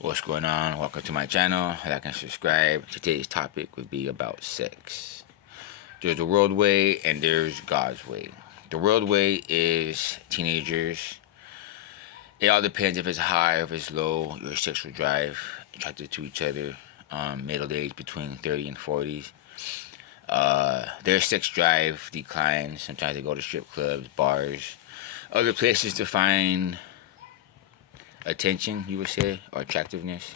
What's going on? Welcome to my channel. Like and subscribe. Today's topic would be about sex. There's the world way and there's God's way. The world way is teenagers. It all depends if it's high or if it's low. Your sexual drive, attracted to each other. Middle age between 30 and 40s. Their sex drive declines. Sometimes they go to strip clubs, bars, other places to find attention, you would say, or attractiveness.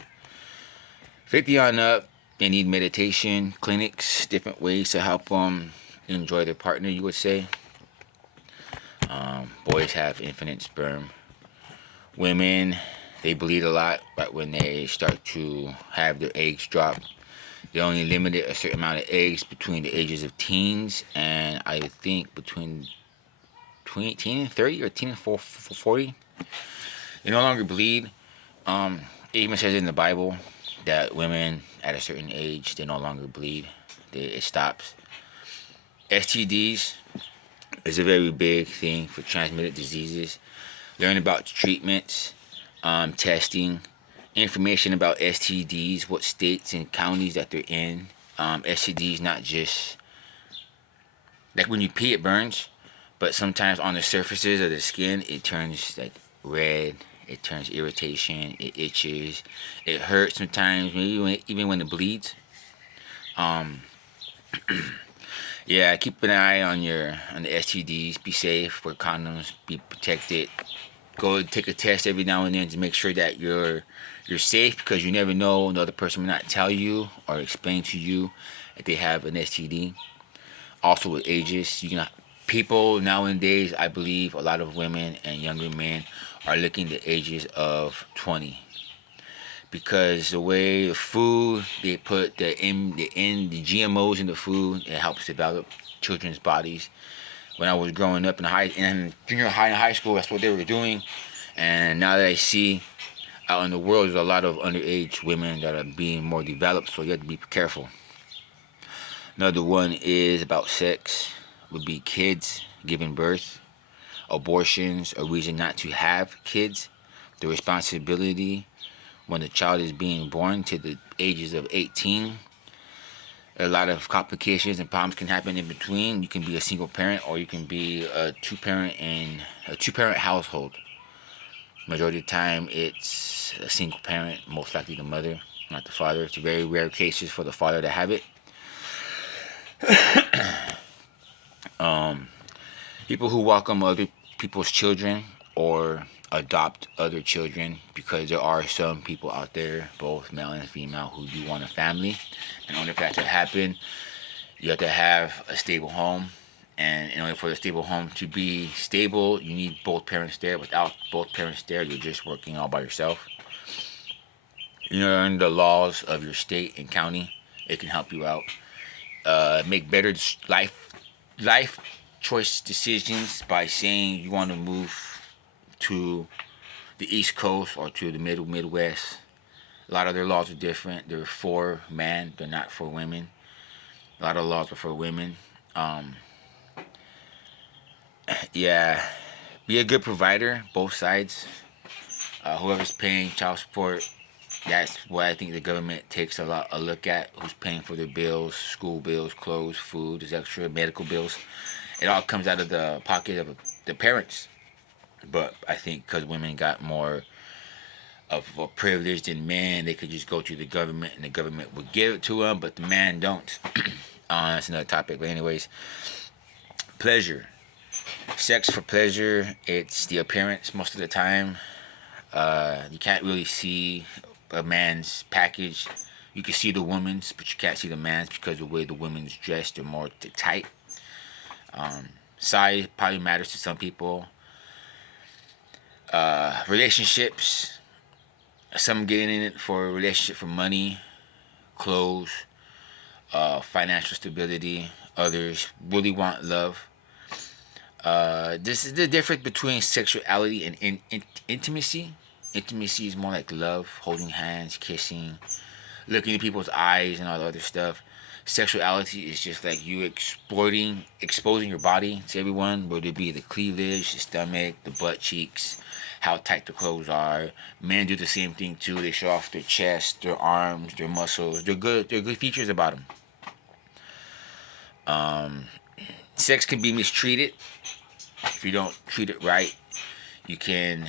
50 on up, they need meditation, clinics, different ways to help them enjoy their partner, you would say. Boys have infinite sperm. Women, they bleed a lot, but when they start to have their eggs drop, they only limited a certain amount of eggs between the ages of teens and I think between teen and 30 or teen and 40. They no longer bleed. It even says in the Bible that women at a certain age, they no longer bleed. It stops. STDs is a very big thing for transmitted diseases. Learn about treatments, testing, information about STDs, what states and counties that they're in. STDs not just like when you pee it burns, but sometimes on the surfaces of the skin it turns like red. It turns irritation. It itches. It hurts sometimes, maybe even when it bleeds. Um, yeah, keep an eye on the STDs. Be safe. Wear condoms. Be protected. Go take a test every now and then to make sure that you're safe, because you never know. The other person may not tell you or explain to you that they have an STD. Also with ages, you can people nowadays, I believe a lot of women and younger men are looking the ages of 20, because the way the food they put the GMOs in the food, it helps develop children's bodies. When I was growing up in junior high and high school, that's what they were doing. And now that I see out in the world, there's a lot of underage women that are being more developed, so you have to be careful. Another one is about sex, would be kids, giving birth, abortions, a reason not to have kids, the responsibility when the child is being born to the ages of 18. A lot of complications and problems can happen in between. You can be a single parent or you can be a two-parent household. Majority of the time, it's a single parent, most likely the mother, not the father. It's very rare cases for the father to have it. People who welcome other people's children or adopt other children, because there are some people out there, both male and female, who do want a family. In order for that to happen, you have to have a stable home. And in order for the stable home to be stable, you need both parents there. Without both parents there, you're just working all by yourself. You learn the laws of your state and county. It can help you out. Make better life choice decisions by saying you want to move to the East Coast or to the Midwest. A lot of their laws are different. They're for men. They're not for women. A lot of laws are for women. Yeah, be a good provider, both sides. Whoever's paying child support, that's what I think the government takes a look at. Who's paying for their bills, school bills, clothes, food, is extra, medical bills. It all comes out of the pocket of the parents. But I think because women got more of a privilege than men, they could just go to the government and the government would give it to them, but the man don't. That's another topic. But anyways, pleasure. Sex for pleasure. It's the appearance most of the time. You can't really see a man's package. You can see the woman's, but you can't see the man's because the way the women's dressed, they're more tight. Size probably matters to some people. Relationships. Some getting in it for a relationship for money, clothes, financial stability. Others really want love. This is the difference between sexuality and intimacy. Intimacy is more like love, holding hands, kissing, looking in people's eyes, and all the other stuff. Sexuality is just like you exposing your body to everyone, whether it be the cleavage, the stomach, the butt cheeks, how tight the clothes are. Men do the same thing too. They show off their chest, their arms, their muscles. They're good. They're good features about them. Sex can be mistreated if you don't treat it right. You can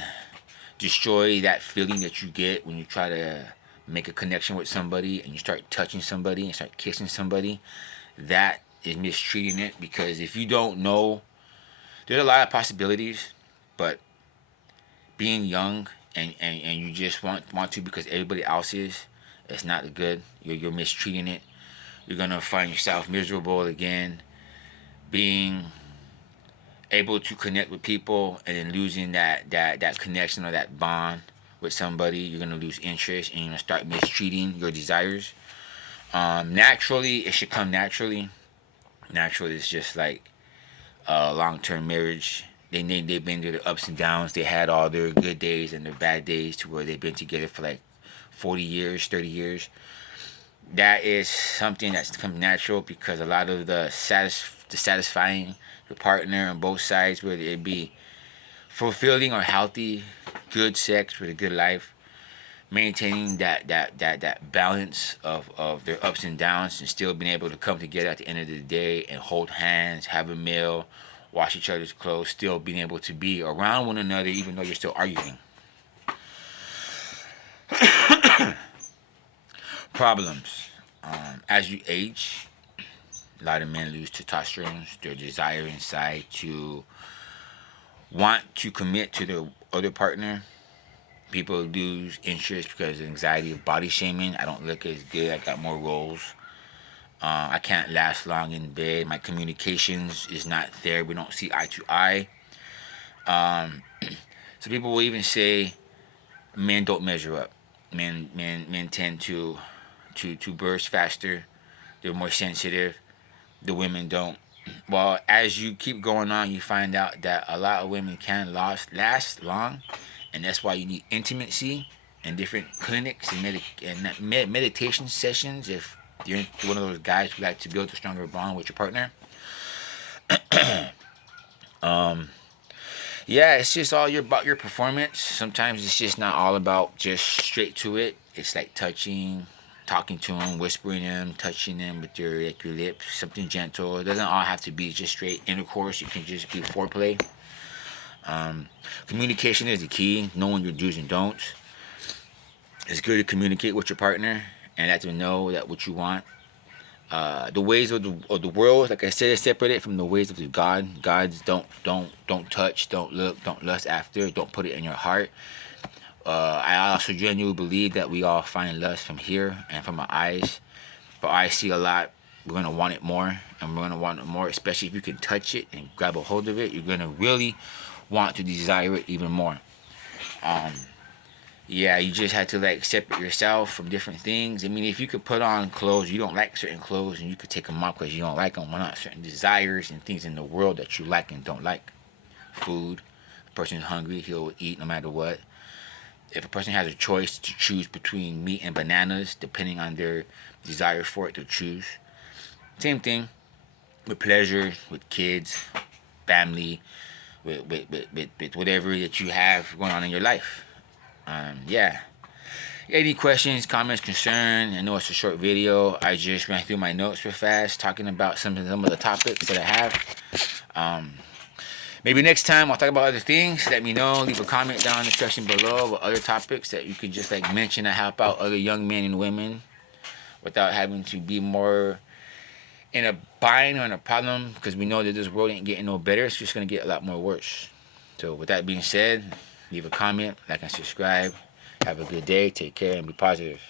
destroy that feeling that you get when you try to make a connection with somebody and you start touching somebody and start kissing somebody. That is mistreating it, because if you don't know, there's a lot of possibilities, but being young and you just want to because everybody else is, it's not good. You're mistreating it. You're gonna find yourself miserable again, being able to connect with people and then losing that connection or that bond with somebody. You're gonna lose interest and you're gonna start mistreating your desires. Naturally, it should come naturally. Naturally, it's just like a long-term marriage. They've been through the ups and downs. They had all their good days and their bad days, to where they've been together for like 40 years, 30 years. That is something that's come natural, because a lot of the satisfying your partner on both sides, whether it be fulfilling or healthy, good sex with a good life, maintaining that balance of their ups and downs, and still being able to come together at the end of the day and hold hands, have a meal, wash each other's clothes, still being able to be around one another even though you're still arguing. Problems. As you age, a lot of men lose testosterone, their desire inside to want to commit to their other partner. People lose interest because of anxiety of body shaming. I don't look as good. I got more rolls. I can't last long in bed. My communications is not there. We don't see eye to eye. So people will even say men don't measure up. Men tend to burst faster. They're more sensitive. The women don't. Well, as you keep going on, you find out that a lot of women can last long, and that's why you need intimacy and different clinics and meditation sessions. If you're one of those guys who like to build a stronger bond with your partner, yeah, it's just all about your performance. Sometimes it's just not all about just straight to it. It's like touching, talking to them, whispering them, touching them with your lips, something gentle. It doesn't all have to be just straight intercourse. It can just be foreplay. Communication is the key. Knowing your do's and don'ts. It's good to communicate with your partner and let them know that what you want. The ways of the world, like I said, is separated from the ways of the God. Gods don't touch, don't look, don't lust after, don't put it in your heart. I also genuinely believe that we all find lust from here and from our eyes. But I see a lot. We're gonna want it more, and we're gonna want it more, especially if you can touch it and grab a hold of it. You're gonna really want to desire it even more. Yeah, you just had to like separate yourself from different things. I mean, if you could put on clothes, you don't like certain clothes, and you could take them off because you don't like them. Why not certain desires and things in the world that you like and don't like? Food. If a person's hungry, he'll eat no matter what. If a person has a choice to choose between meat and bananas, depending on their desire for it, to choose. Same thing with pleasure, with kids, family, with whatever that you have going on in your life. Yeah. Any questions, comments, concern? I know it's a short video. I just ran through my notes real fast, talking about some of the topics that I have. Maybe next time I'll talk about other things. Let me know. Leave a comment down in the section below with other topics that you could just like mention to help out other young men and women without having to be more in a bind or in a problem, because we know that this world ain't getting no better. It's just going to get a lot more worse. So with that being said, leave a comment, like and subscribe. Have a good day. Take care and be positive.